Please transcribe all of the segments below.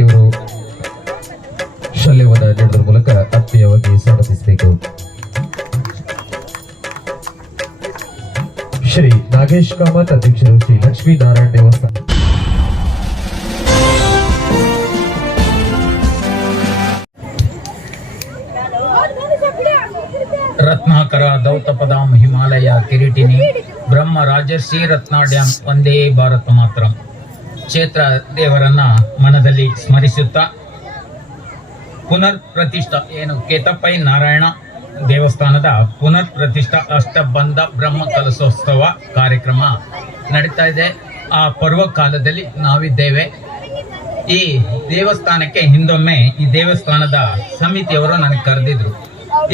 ಇವರು ಶಲ್ಯವನ್ನು ನೀಡುವುದರ ಮೂಲಕ ಆತ್ಮೀಯವಾಗಿ ಸ್ವಾಗತಿಸಬೇಕು. ಶ್ರೀ ನಾಗೇಶ್ ಕಾಮತ್, ಅಧ್ಯಕ್ಷರು ಶ್ರೀ ಲಕ್ಷ್ಮೀನಾರಾಯಣ ದೇವಸ್ಥಾನ. ರತ್ನಾಕರ ದೌತಪದಾಂ ಹಿಮಾಲಯ ಕಿರೀಟಿನಿ ಬ್ರಹ್ಮ ರಾಜರ್ಷಿ ರತ್ನಾಡ್ಯಾಂ ಒಂದೇ ಭಾರತ ಮಾತ್ರ. ಕ್ಷೇತ್ರ ದೇವರನ್ನ ಮನದಲ್ಲಿ ಸ್ಮರಿಸುತ್ತಾ ಪುನರ್ ಪ್ರತಿಷ್ಠ ಏನು ಕೇತಪ್ಪೈ ನಾರಾಯಣ ದೇವಸ್ಥಾನದ ಪುನರ್ ಪ್ರತಿಷ್ಠಾ ಅಷ್ಟಬಂಧ ಬ್ರಹ್ಮ ಕಲಸೋತ್ಸವ ಕಾರ್ಯಕ್ರಮ ನಡೀತಾ ಇದೆ. ಆ ಪರ್ವ ಕಾಲದಲ್ಲಿ ನಾವಿದ್ದೇವೆ. ಈ ದೇವಸ್ಥಾನಕ್ಕೆ ಹಿಂದೊಮ್ಮೆ ಈ ದೇವಸ್ಥಾನದ ಸಮಿತಿಯವರು ನನಗೆ ಕರೆದಿದ್ರು.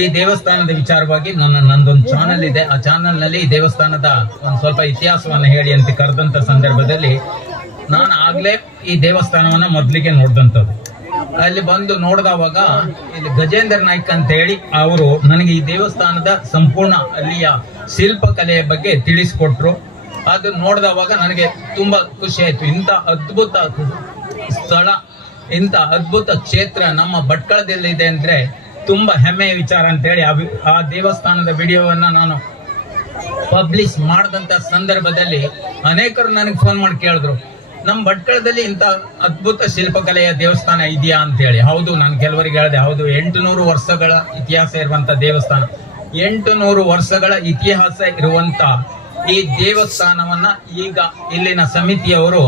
ಈ ದೇವಸ್ಥಾನದ ವಿಚಾರವಾಗಿ ನನ್ನ ನಂದೊಂದು ಚಾನಲ್ ಇದೆ. ಆ ಚಾನಲ್ನಲ್ಲಿ ಈ ದೇವಸ್ಥಾನದ ಒಂದು ಸ್ವಲ್ಪ ಇತಿಹಾಸವನ್ನು ಹೇಳಿ ಅಂತ ಕರೆದಂತ ಸಂದರ್ಭದಲ್ಲಿ ನಾನು ಆಗ್ಲೇ ಈ ದೇವಸ್ಥಾನವನ್ನ ಮೊದಲಿಗೆ ನೋಡ್ದಂಥದ್ದು. ಅಲ್ಲಿ ಬಂದು ನೋಡಿದವಾಗ ಇಲ್ಲಿ ಗಜೇಂದ್ರ ನಾಯ್ಕ ಅಂತ ಹೇಳಿ ಅವರು ನನಗೆ ಈ ದೇವಸ್ಥಾನದ ಸಂಪೂರ್ಣ ಅಲ್ಲಿಯ ಶಿಲ್ಪಕಲೆಯ ಬಗ್ಗೆ ತಿಳಿಸ್ಕೊಟ್ರು. ಅದು ನೋಡಿದವಾಗ ನನಗೆ ತುಂಬಾ ಖುಷಿ ಆಯ್ತು. ಇಂಥ ಅದ್ಭುತ ಸ್ಥಳ, ಇಂಥ ಅದ್ಭುತ ಕ್ಷೇತ್ರ ನಮ್ಮ ಭಟ್ಕಳದಲ್ಲಿದೆ ಅಂದ್ರೆ ತುಂಬಾ ಹೆಮ್ಮೆಯ ವಿಚಾರ ಅಂತ ಹೇಳಿ ಆ ದೇವಸ್ಥಾನದ ವಿಡಿಯೋವನ್ನ ನಾನು ಪಬ್ಲಿಷ್ ಮಾಡಿದಂತ ಸಂದರ್ಭದಲ್ಲಿ ಅನೇಕರು ನನಗೆ ಫೋನ್ ಮಾಡಿ ಕೇಳಿದ್ರು. ನಮ್ಮ ಭಟ್ಕಳದಲ್ಲಿ ಇಂಥ ಅದ್ಭುತ ಶಿಲ್ಪಕಲೆಯ ದೇವಸ್ಥಾನ ಇದೆಯಾ ಅಂತ ಹೇಳಿ ಹೌದು, ನಾನು ಕೆಲವರಿಗೆ ಹೇಳಿದೆ, ಹೌದು ಎಂಟು ನೂರು ವರ್ಷಗಳ ಇತಿಹಾಸ ಇರುವಂತ ದೇವಸ್ಥಾನ. ಎಂಟು ನೂರು ವರ್ಷಗಳ ಇತಿಹಾಸ ಇರುವಂತ ಈ ದೇವಸ್ಥಾನವನ್ನ ಈಗ ಇಲ್ಲಿನ ಸಮಿತಿಯವರು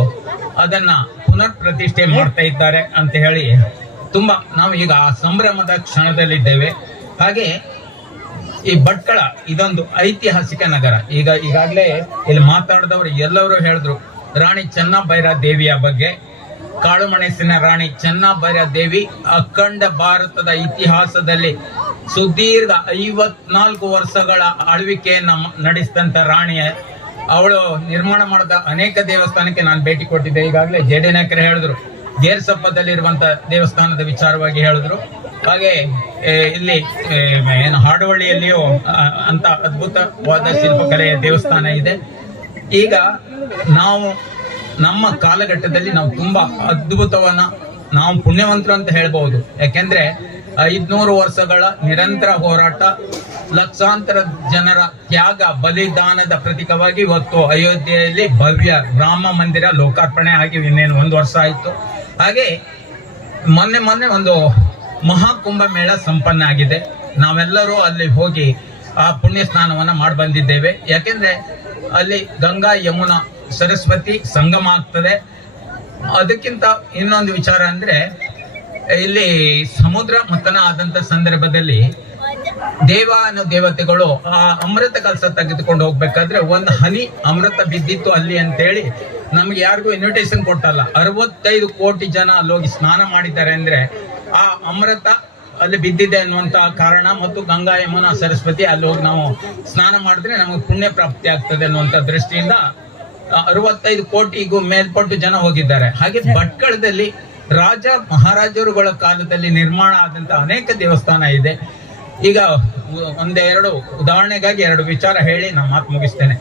ಅದನ್ನ ಪುನರ್ ಪ್ರತಿಷ್ಠೆ ಮಾಡ್ತಾ ಇದ್ದಾರೆ ಅಂತ ಹೇಳಿ ತುಂಬಾ ನಾವು ಈಗ ಆ ಸಂಭ್ರಮದ ಕ್ಷಣದಲ್ಲಿದ್ದೇವೆ. ಹಾಗೆ ಈ ಭಟ್ಕಳ ಇದೊಂದು ಐತಿಹಾಸಿಕ ನಗರ. ಈಗ ಈಗಾಗಲೇ ಇಲ್ಲಿ ಮಾತಾಡಿದವರು ಎಲ್ಲರೂ ಹೇಳಿದ್ರು ರಾಣಿ ಚೆನ್ನಬೈರ ದೇವಿಯ ಬಗ್ಗೆ, ಕಾಳುಮಣೆಸಿನ ರಾಣಿ ಚೆನ್ನಬೈರ ದೇವಿ ಅಖಂಡ ಭಾರತದ ಇತಿಹಾಸದಲ್ಲಿ ಸುದೀರ್ಘ ಐವತ್ನಾಲ್ಕು ವರ್ಷಗಳ ಆಳ್ವಿಕೆಯನ್ನ ನಡೆಸಿದಂತ ರಾಣಿಯ ಅವಳು ನಿರ್ಮಾಣ ಮಾಡಿದ ಅನೇಕ ದೇವಸ್ಥಾನಕ್ಕೆ ನಾನು ಭೇಟಿ ಕೊಟ್ಟಿದ್ದೆ. ಈಗಾಗಲೇ ಜೆ ಡಿ ನಾಯಕರು ಹೇಳಿದ್ರು. ಗೇರ್ಸಪ್ಪದಲ್ಲಿರುವಂತ ದೇವಸ್ಥಾನದ ವಿಚಾರವಾಗಿ ಹೇಳಿದ್ರು. ಹಾಗೆ ಇಲ್ಲಿ ಏನು ಹಾಡುವಳ್ಳಿಯಲ್ಲಿಯೂ ಅಂತ ಅದ್ಭುತವಾದ ಶಿಲ್ಪಕಲೆಯ ದೇವಸ್ಥಾನ ಇದೆ. ಈಗ ನಾವು ನಮ್ಮ ಕಾಲಘಟ್ಟದಲ್ಲಿ ನಾವು ತುಂಬಾ ಅದ್ಭುತವನ್ನ ನಾವು ಪುಣ್ಯವಂತರು ಅಂತ ಹೇಳ್ಬಹುದು ಯಾಕೆಂದ್ರೆ ಐದ್ನೂರು ವರ್ಷಗಳ ನಿರಂತರ ಹೋರಾಟ, ಲಕ್ಷಾಂತರ ಜನರ ತ್ಯಾಗ, ಬಲಿದಾನದ ಪ್ರತೀಕವಾಗಿ ಇವತ್ತು ಅಯೋಧ್ಯೆಯಲ್ಲಿ ಭವ್ಯ ರಾಮ ಮಂದಿರ ಲೋಕಾರ್ಪಣೆ ಆಗಿ ಇನ್ನೇನು ಒಂದು ವರ್ಷ ಆಯ್ತು. ಹಾಗೆ ಮೊನ್ನೆ ಮೊನ್ನೆ ಒಂದು ಮಹಾಕುಂಭ ಮೇಳ ಸಂಪನ್ನ ಆಗಿದೆ. ನಾವೆಲ್ಲರೂ ಅಲ್ಲಿ ಹೋಗಿ ಆ ಪುಣ್ಯ ಸ್ನಾನವನ್ನ ಮಾಡಿ ಬಂದಿದ್ದೇವೆ ಯಾಕೆಂದ್ರೆ ಅಲ್ಲಿ ಗಂಗಾ ಯಮುನಾ ಸರಸ್ವತಿ ಸಂಗಮ ಆಗ್ತದೆ. ಅದಕ್ಕಿಂತ ಇನ್ನೊಂದು ವಿಚಾರ ಅಂದ್ರೆ, ಇಲ್ಲಿ ಸಮುದ್ರ ಮತನ ಆದಂತ ಸಂದರ್ಭದಲ್ಲಿ ದೇವ ಅನ್ನೋ ದೇವತೆಗಳು ಆ ಅಮೃತ ಕಲಸ ತೆಗೆದುಕೊಂಡು ಹೋಗ್ಬೇಕಾದ್ರೆ ಒಂದು ಹನಿ ಅಮೃತ ಬಿದ್ದಿತ್ತು ಅಲ್ಲಿ ಅಂತೇಳಿ ನಮ್ಗೆ ಯಾರಿಗೂ ಇನ್ವಿಟೇಷನ್ ಕೊಟ್ಟಲ್ಲ. ಅರವತ್ತೈದು ಕೋಟಿ ಜನ ಅಲ್ಲಿ ಹೋಗಿ ಸ್ನಾನ ಮಾಡಿದ್ದಾರೆ ಅಂದ್ರೆ ಆ ಅಮೃತ ಅಲ್ಲಿ ಬಿದ್ದಿದೆ ಅನ್ನುವಂತ ಕಾರಣ ಮತ್ತು ಗಂಗಾ ಯಮುನಾ ಸರಸ್ವತಿ ಅಲ್ಲಿ ಹೋಗಿ ನಾವು ಸ್ನಾನ ಮಾಡಿದ್ರೆ ನಮಗೆ ಪುಣ್ಯ ಪ್ರಾಪ್ತಿ ಆಗ್ತದೆ ಅನ್ನುವಂತ ದೃಷ್ಟಿಯಿಂದ ಅರವತ್ತೈದು ಕೋಟಿಗೂ ಮೇಲ್ಪಟ್ಟು ಜನ ಹೋಗಿದ್ದಾರೆ. ಹಾಗೆ ಭಟ್ಕಳದಲ್ಲಿ ರಾಜ ಮಹಾರಾಜರುಗಳ ಕಾಲದಲ್ಲಿ ನಿರ್ಮಾಣ ಆದಂತ ಅನೇಕ ದೇವಸ್ಥಾನ ಇದೆ. ಈಗ ಒಂದೆರಡು ಉದಾಹರಣೆಗಾಗಿ ಎರಡು ವಿಚಾರ ಹೇಳಿ ನಾನು ಮಾತು ಮುಗಿಸ್ತೇನೆ.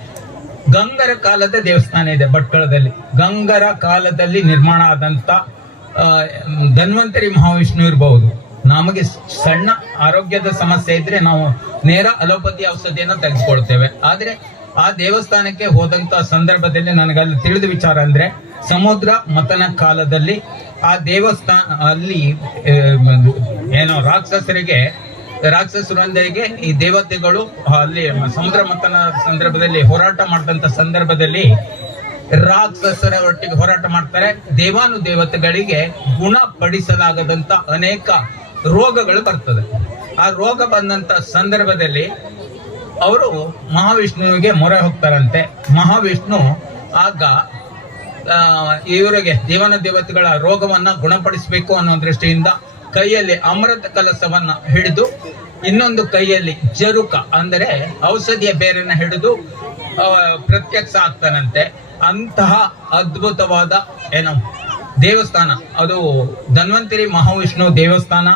ಗಂಗರ ಕಾಲದ ದೇವಸ್ಥಾನ ಇದೆ ಭಟ್ಕಳದಲ್ಲಿ. ಗಂಗರ ಕಾಲದಲ್ಲಿ ನಿರ್ಮಾಣ ಆದಂತ ಧನ್ವಂತರಿ ಮಹಾವಿಷ್ಣು ಇರಬಹುದು ನಮಗೆ ಸಣ್ಣ ಆರೋಗ್ಯದ ಸಮಸ್ಯೆ ಇದ್ರೆ ನಾವು ನೇರ ಅಲೋಪತಿ ಔಷಧಿಯನ್ನು ತೆಗೆದುಕೊಳ್ತೇವೆ ಆದ್ರೆ ಆ ದೇವಸ್ಥಾನಕ್ಕೆ ಹೋದಂತ ಸಂದರ್ಭದಲ್ಲಿ ನನಗೆ ಅಲ್ಲಿ ತಿಳಿದ ವಿಚಾರ ಅಂದ್ರೆ ಸಮುದ್ರ ಮತನ ಕಾಲದಲ್ಲಿ ಆ ದೇವಸ್ಥಾನ ಅಲ್ಲಿ ಏನೋ ರಾಕ್ಷಸರಿಗೆ, ರಾಕ್ಷಸರೊಂದಿಗೆ ಈ ದೇವತೆಗಳು ಅಲ್ಲಿ ಸಮುದ್ರ ಮತನ ಸಂದರ್ಭದಲ್ಲಿ ಹೋರಾಟ ಮಾಡಿದಂತ ಸಂದರ್ಭದಲ್ಲಿ ರಾಕ್ಷಸರ ಒಟ್ಟಿಗೆ ಹೋರಾಟ ಮಾಡ್ತಾರೆ. ದೇವಾನು ದೇವತೆಗಳಿಗೆ ಗುಣಪಡಿಸಲಾಗದಂತ ಅನೇಕ ರೋಗಗಳು ಬರ್ತದೆ. ಆ ರೋಗ ಬಂದಂತ ಸಂದರ್ಭದಲ್ಲಿ ಅವರು ಮಹಾವಿಷ್ಣುವಿಗೆ ಮೊರೆ ಹೋಗ್ತಾರಂತೆ. ಮಹಾವಿಷ್ಣು ಆಗ ಇವರಿಗೆ ದೇವನ ದೇವತೆಗಳ ರೋಗವನ್ನ ಗುಣಪಡಿಸಬೇಕು ಅನ್ನೋ ದೃಷ್ಟಿಯಿಂದ ಕೈಯಲ್ಲಿ ಅಮೃತ ಕಲಸವನ್ನ ಹಿಡಿದು, ಇನ್ನೊಂದು ಕೈಯಲ್ಲಿ ಜರುಕ ಅಂದರೆ ಔಷಧಿಯ ಬೇರನ್ನ ಹಿಡಿದು ಪ್ರತ್ಯಕ್ಷ ಆಗ್ತಾನಂತೆ. ಅಂತಹ ಅದ್ಭುತವಾದ ಏನು ದೇವಸ್ಥಾನ. ಅದು ಧನ್ವಂತರಿ ಮಹಾವಿಷ್ಣು ದೇವಸ್ಥಾನ.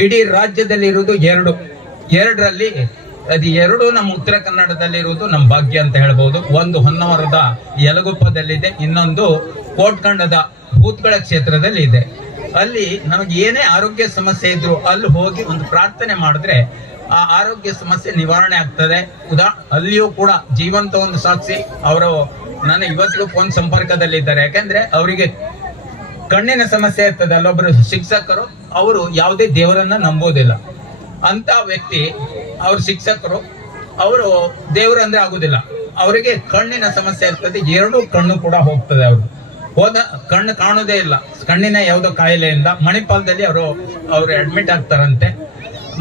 ಇಡೀ ರಾಜ್ಯದಲ್ಲಿ ಇರುವುದು ಎರಡು. ಎರಡರಲ್ಲಿ, ಅದು ಎರಡು ನಮ್ಮ ಉತ್ತರ ಕನ್ನಡದಲ್ಲಿರುವುದು ನಮ್ಮ ಭಾಗ್ಯ ಅಂತ ಹೇಳ್ಬೋದು. ಒಂದು ಹೊನ್ನವರದ ಯಲಗುಪ್ಪದಲ್ಲಿದೆ, ಇನ್ನೊಂದು ಕೋಟ್ಕಂಡದ ಭೂತ್ಗಳ ಕ್ಷೇತ್ರದಲ್ಲಿ ಇದೆ ಅಲ್ಲಿ ನಮಗೆ ಏನೇ ಆರೋಗ್ಯ ಸಮಸ್ಯೆ ಇದ್ರು ಅಲ್ಲಿ ಹೋಗಿ ಒಂದು ಪ್ರಾರ್ಥನೆ ಮಾಡಿದ್ರೆ ಆ ಆರೋಗ್ಯ ಸಮಸ್ಯೆ ನಿವಾರಣೆ ಆಗ್ತದೆ. ಉದಾ, ಅಲ್ಲಿಯೂ ಕೂಡ ಜೀವಂತ ಒಂದು ಸಾಕ್ಷಿ. ಅವರು ನನ್ನ ಇವತ್ತಿಗೂ ಫೋನ್ ಸಂಪರ್ಕದಲ್ಲಿದ್ದಾರೆ. ಯಾಕಂದ್ರೆ ಅವರಿಗೆ ಕಣ್ಣಿನ ಸಮಸ್ಯೆ ಇರ್ತದೆ, ಅಲ್ಲೊಬ್ಬರು ಶಿಕ್ಷಕರು, ಅವರು ಯಾವುದೇ ದೇವರನ್ನ ನಂಬೋದಿಲ್ಲ ಅಂತ ವ್ಯಕ್ತಿ, ಅವ್ರ ಶಿಕ್ಷಕರು, ಅವರು ದೇವರು ಅಂದ್ರೆ ಆಗುದಿಲ್ಲ. ಅವರಿಗೆ ಕಣ್ಣಿನ ಸಮಸ್ಯೆ ಇರ್ತದೆ, ಎರಡು ಕಣ್ಣು ಕೂಡ ಹೋಗ್ತದೆ ಅವರು ಹೋದ ಕಣ್ಣು ಕಾಣೋದೇ ಇಲ್ಲ. ಕಣ್ಣಿನ ಯಾವುದೋ ಕಾಯಿಲೆಯಿಂದ ಮಣಿಪಾಲದಲ್ಲಿ ಅವರು ಅವರು ಅಡ್ಮಿಟ್ ಆಗ್ತಾರಂತೆ.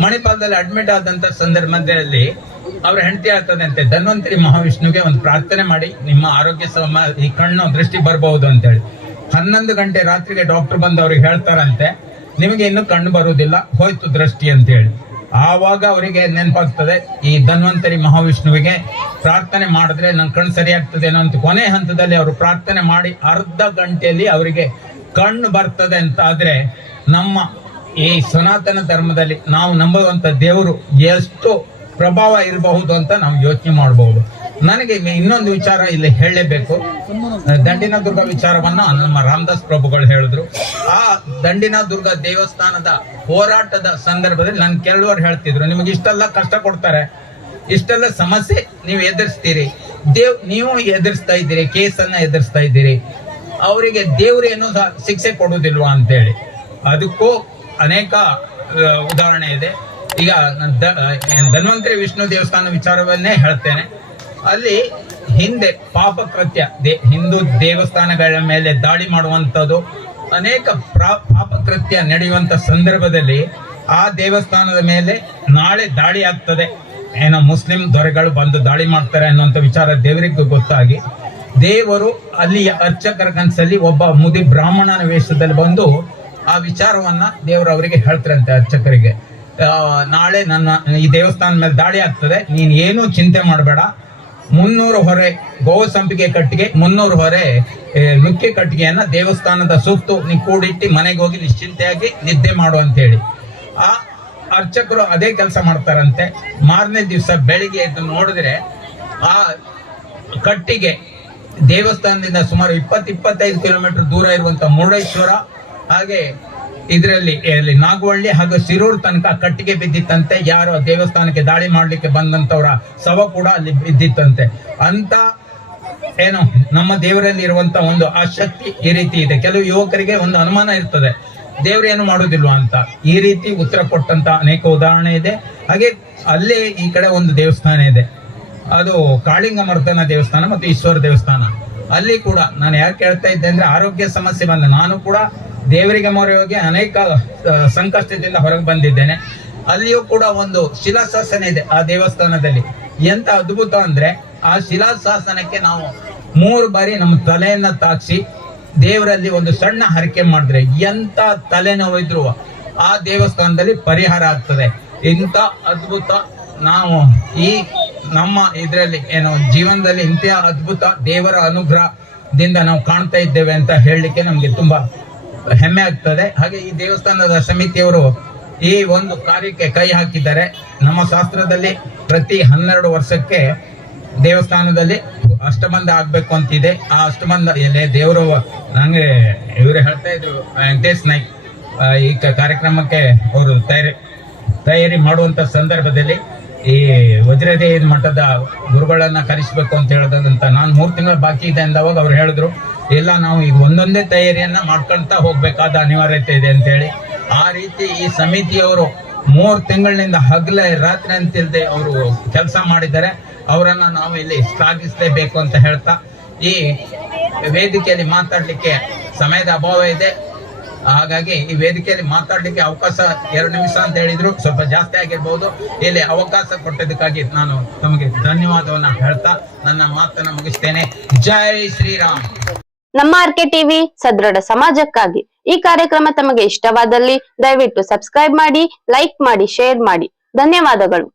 ಮಣಿಪಾಲದಲ್ಲಿ ಅಡ್ಮಿಟ್ ಆದಂತ ಸಂದರ್ಭದಲ್ಲಿ ಅವ್ರ ಹೆಂಡತಿ ಅಂತೆ ಧನ್ವಂತರಿ ಮಹಾವಿಷ್ಣುಗೆ ಒಂದು ಪ್ರಾರ್ಥನೆ ಮಾಡಿ, ನಿಮ್ಮ ಆರೋಗ್ಯ ಸಮ, ಈ ಕಣ್ಣು ದೃಷ್ಟಿ ಬರಬಹುದು ಅಂತೇಳಿ. ಹನ್ನೊಂದು ಗಂಟೆ ರಾತ್ರಿಗೆ ಡಾಕ್ಟರ್ ಬಂದು ಅವ್ರಿಗೆ ಹೇಳ್ತಾರಂತೆ, ನಿಮಗೆ ಇನ್ನು ಕಣ್ಣು ಬರುವುದಿಲ್ಲ, ಹೋಯ್ತು ದೃಷ್ಟಿ ಅಂತೇಳಿ. ಆವಾಗ ಅವರಿಗೆ ನೆನಪಾಗ್ತದೆ, ಈ ಧನ್ವಂತರಿ ಮಹಾವಿಷ್ಣುವಿಗೆ ಪ್ರಾರ್ಥನೆ ಮಾಡಿದ್ರೆ ನನ್ನ ಕಣ್ಣು ಸರಿಯಾಗ್ತದೆ ಆಗ್ತದೇನೋ ಅಂತ ಕೊನೆ ಹಂತದಲ್ಲಿ ಅವರು ಪ್ರಾರ್ಥನೆ ಮಾಡಿ ಅರ್ಧ ಗಂಟೆಯಲ್ಲಿ ಅವರಿಗೆ ಕಣ್ಣು ಬರ್ತದೆ ಅಂತ ಆದ್ರೆ ನಮ್ಮ ಈ ಸನಾತನ ಧರ್ಮದಲ್ಲಿ ನಾವು ನಂಬುವಂತ ದೇವರು ಎಷ್ಟು ಪ್ರಭಾವ ಇರಬಹುದು ಅಂತ ನಾವು ಯೋಚನೆ ಮಾಡಬಹುದು ನನಗೆ ಇನ್ನೊಂದು ವಿಚಾರ ಇಲ್ಲಿ ಹೇಳಲೇಬೇಕು. ದಂಡಿನ ದುರ್ಗ ವಿಚಾರವನ್ನ ನಮ್ಮ ರಾಮದಾಸ್ ಪ್ರಭುಗಳು ಹೇಳಿದ್ರು. ಆ ದಂಡಿನ ದುರ್ಗ ದೇವಸ್ಥಾನದ ಹೋರಾಟದ ಸಂದರ್ಭದಲ್ಲಿ ನನ್ ಕೆಲವರು ಹೇಳ್ತಿದ್ರು, ನಿಮಗೆ ಇಷ್ಟೆಲ್ಲ ಕಷ್ಟ ಕೊಡ್ತಾರೆ, ಇಷ್ಟೆಲ್ಲ ಸಮಸ್ಯೆ ನೀವು ಎದುರಿಸ್ತೀರಿ. ದೇವ್, ನೀವು ಎದುರಿಸ್ತಾ ಇದ್ದೀರಿ, ಕೇಸನ್ನ ಎದುರಿಸ್ತಾ ಇದ್ದೀರಿ. ಅವರಿಗೆ ದೇವ್ರೇನು ಶಿಕ್ಷೆ ಕೊಡುವುದಿಲ್ವಾ ಅಂತೇಳಿ. ಅದಕ್ಕೂ ಅನೇಕ ಉದಾಹರಣೆ ಇದೆ. ಈಗ ಧನ್ವಂತರಿ ವಿಷ್ಣು ದೇವಸ್ಥಾನ ವಿಚಾರವನ್ನೇ ಹೇಳ್ತೇನೆ. ಅಲ್ಲಿ ಹಿಂದೆ ಪಾಪ ಕೃತ್ಯ ದೇ- ಹಿಂದೂ ದೇವಸ್ಥಾನಗಳ ಮೇಲೆ ದಾಳಿ ಮಾಡುವಂತದ್ದು ಅನೇಕ ಪ್ರಾ- ಪಾಪ ಕೃತ್ಯ ನಡೆಯುವಂತ ಸಂದರ್ಭದಲ್ಲಿ ಆ ದೇವಸ್ಥಾನದ ಮೇಲೆ ನಾಳೆ ದಾಳಿ ಆಗ್ತದೆ. ಏನೋ ಮುಸ್ಲಿಂ ದೊರೆಗಳು ಬಂದು ದಾಳಿ ಮಾಡ್ತಾರೆ ಅನ್ನುವಂತ ವಿಚಾರ ದೇವರಿಗೂ ಗೊತ್ತಾಗಿ, ದೇವರು ಅಲ್ಲಿಯ ಅರ್ಚಕರ ಕನಸಲ್ಲಿ ಒಬ್ಬ ಮುದಿ ಬ್ರಾಹ್ಮಣನ ವೇಷದಲ್ಲಿ ಬಂದು ಆ ವಿಚಾರವನ್ನ ದೇವರು ಅವರಿಗೆ ಹೇಳ್ತಾರಂತೆ ಅರ್ಚಕರಿಗೆ. ನಾಳೆ ನನ್ನ ಈ ದೇವಸ್ಥಾನ ಮೇಲೆ ದಾಳಿ ಆಗ್ತದೆ, ನೀನು ಏನೂ ಚಿಂತೆ ಮಾಡಬೇಡ ಮುನ್ನೂರು ಹೊರೆ ಗೋ ಸಂಪಿಗೆ ಕಟ್ಟಿಗೆ, ಮುನ್ನೂರು ಹೊರೆ ನುಕ್ಕೆ ಕಟ್ಟಿಗೆಯನ್ನ ದೇವಸ್ಥಾನದ ಸುತ್ತು ಕೂಡಿಟ್ಟು ಮನೆಗೆ ಹೋಗಿ ನಿಶ್ಚಿಂತೆಯಾಗಿ ನಿದ್ದೆ ಮಾಡು ಅಂತ ಹೇಳಿ ಆ ಅರ್ಚಕರು ಅದೇ ಕೆಲಸ ಮಾಡ್ತಾರಂತೆ. ಮಾರನೇ ದಿವಸ ಬೆಳಿಗ್ಗೆ ಎದ್ದು ನೋಡಿದ್ರೆ ಆ ಕಟ್ಟಿಗೆ ದೇವಸ್ಥಾನದಿಂದ ಸುಮಾರು ಇಪ್ಪತ್ತು, ಇಪ್ಪತ್ತೈದು ಕಿಲೋಮೀಟರ್ ದೂರ ಇರುವಂತ ಮುರುಡೇಶ್ವರ, ಹಾಗೆ ಇದರಲ್ಲಿ ನಾಗವಳ್ಳಿ ಹಾಗೂ ಸಿರೂರ್ ತನಕ ಕಟ್ಟಿಗೆ ಬಿದ್ದಿತ್ತಂತೆ. ಯಾರು ದೇವಸ್ಥಾನಕ್ಕೆ ದಾಳಿ ಮಾಡಲಿಕ್ಕೆ ಬಂದಂತವರ ಶವ ಕೂಡ ಅಲ್ಲಿ ಬಿದ್ದಿತ್ತಂತೆ. ಅಂತ ಏನು ನಮ್ಮ ದೇವರಲ್ಲಿ ಇರುವಂತ ಒಂದು ಆಸಕ್ತಿ ಈ ರೀತಿ ಇದೆ. ಕೆಲವು ಯುವಕರಿಗೆ ಒಂದು ಅನುಮಾನ ಇರ್ತದೆ. ದೇವ್ರು ಏನು ಮಾಡುದಿಲ್ವಾ ಅಂತ. ಈ ರೀತಿ ಉತ್ತರ ಕೊಟ್ಟಂತ ಅನೇಕ ಉದಾಹರಣೆ ಇದೆ. ಹಾಗೆ ಅಲ್ಲೇ ಈ ಕಡೆ ಒಂದು ದೇವಸ್ಥಾನ ಇದೆ. ಅದು ಕಾಳಿಂಗ ಮರ್ದನ ದೇವಸ್ಥಾನ ಮತ್ತು ಈಶ್ವರ ದೇವಸ್ಥಾನ. ಅಲ್ಲಿ ಕೂಡ ನಾನು ಯಾಕೆ ಹೇಳ್ತಾ ಇದ್ದೆ ಅಂದ್ರೆ ಆರೋಗ್ಯ ಸಮಸ್ಯೆ ಬಂದ ನಾನು ಕೂಡ ದೇವರಿಗೆ ಮೊರೆ ಹೋಗಿ ಅನೇಕ ಸಂಕಷ್ಟದಿಂದ ಹೊರಗೆ ಬಂದಿದ್ದೇನೆ. ಅಲ್ಲಿಯೂ ಕೂಡ ಒಂದು ಶಿಲಾಶಾಸನ ಇದೆ ಆ ದೇವಸ್ಥಾನದಲ್ಲಿ. ಎಂತ ಅದ್ಭುತ ಅಂದ್ರೆ, ಆ ಶಿಲಾಶಾಸನಕ್ಕೆ ನಾವು ಮೂರು ಬಾರಿ ನಮ್ಮ ತಲೆಯನ್ನ ತಾಕ್ಸಿ ದೇವರಲ್ಲಿ ಒಂದು ಸಣ್ಣ ಹರಕೆ ಮಾಡಿದ್ರೆ ಎಂತ ತಲೆನೋವಿದ್ರು ಆ ದೇವಸ್ಥಾನದಲ್ಲಿ ಪರಿಹಾರ ಆಗ್ತದೆ. ಇಂಥ ಅದ್ಭುತ ನಾವು ಈ ನಮ್ಮ ಇದರಲ್ಲಿ ಏನು ಜೀವನದಲ್ಲಿ ಇಂತಹ ಅದ್ಭುತ ದೇವರ ಅನುಗ್ರಹದಿಂದ ನಾವು ಕಾಣ್ತಾ ಇದ್ದೇವೆ ಅಂತ ಹೇಳಲಿಕ್ಕೆ ನಮ್ಗೆ ತುಂಬಾ ಹೆಮ್ಮೆ ಆಗ್ತದೆ. ಹಾಗೆ ಈ ದೇವಸ್ಥಾನದ ಸಮಿತಿಯವರು ಈ ಒಂದು ಕಾರ್ಯಕ್ಕೆ ಕೈ ಹಾಕಿದ್ದಾರೆ. ನಮ್ಮ ಶಾಸ್ತ್ರದಲ್ಲಿ ಪ್ರತಿ ಹನ್ನೆರಡು ವರ್ಷಕ್ಕೆ ದೇವಸ್ಥಾನದಲ್ಲಿ ಅಷ್ಟಬಂಧ ಆಗ್ಬೇಕು ಅಂತಿದೆ. ಆ ಅಷ್ಟಬಂಧ ದೇವರು ನಂಗೆ ಇವರು ಹೇಳ್ತಾ ಇದ್ರು ವೆಂಕಟೇಶ್ ನಾಯ್ಕ್ ಈ ಕಾರ್ಯಕ್ರಮಕ್ಕೆ ಅವರು ತಯಾರಿ ತಯಾರಿ ಮಾಡುವಂತ ಸಂದರ್ಭದಲ್ಲಿ ಈ ವಜ್ರದೇವಿ ಮಠದ ಗುರುಗಳನ್ನ ಕರೆಸಬೇಕು ಅಂತ ಹೇಳದಂತ ನಾನು ಮೂರು ತಿಂಗಳ ಬಾಕಿ ಇದೆ ಅಂದವಾಗ ಅವ್ರು ಹೇಳಿದ್ರು. ಇಲ್ಲ, ನಾವು ಈಗ ಒಂದೊಂದೇ ತಯಾರಿಯನ್ನ ಮಾಡ್ಕೊಳ್ತಾ ಹೋಗ್ಬೇಕಾದ ಅನಿವಾರ್ಯತೆ ಇದೆ ಅಂತ ಹೇಳಿ ಆ ರೀತಿ ಈ ಸಮಿತಿಯವರು ಮೂರು ತಿಂಗಳಿನಿಂದ ಹಗಲೇ, ರಾತ್ರಿ ಅಂತಿಲ್ಲದೆ ಅವರು ಕೆಲಸ ಮಾಡಿದ್ದಾರೆ. ಅವರನ್ನ ನಾವು ಇಲ್ಲಿ ಶ್ಲಾಘಿಸಲೇಬೇಕು ಅಂತ ಹೇಳ್ತಾ, ಈ ವೇದಿಕೆಯಲ್ಲಿ ಮಾತಾಡಲಿಕ್ಕೆ ಸಮಯದ ಅಭಾವ ಇದೆ. ಹಾಗಾಗಿ ಈ ವೇದಿಕೆಯಲ್ಲಿ ಮಾತಾಡಲಿಕ್ಕೆ ಅವಕಾಶ ಎರಡು ನಿಮಿಷ ಅಂತ ಹೇಳಿದ್ರು. ಸ್ವಲ್ಪ ಜಾಸ್ತಿ ಆಗಿರ್ಬೋದು. ಇಲ್ಲಿ ಅವಕಾಶ ಕೊಟ್ಟದಕ್ಕಾಗಿ ನಾನು ತಮಗೆ ಧನ್ಯವಾದವನ್ನ ಹೇಳ್ತಾ, ನನ್ನ ಮಾತನ್ನ ಮುಗಿಸ್ತೇನೆ. ಜೈ ಶ್ರೀರಾಮ್. ನಮ್ಮ ಆರ್ಕೆ ಟಿವಿ ಸದೃಢ ಸಮಾಜಕ್ಕಾಗಿ ಈ ಕಾರ್ಯಕ್ರಮ ತಮಗೆ ಇಷ್ಟವಾದಲ್ಲಿ ದಯವಿಟ್ಟು ಸಬ್ಸ್ಕ್ರೈಬ್ ಮಾಡಿ, ಲೈಕ್ ಮಾಡಿ, ಶೇರ್ ಮಾಡಿ. ಧನ್ಯವಾದಗಳು.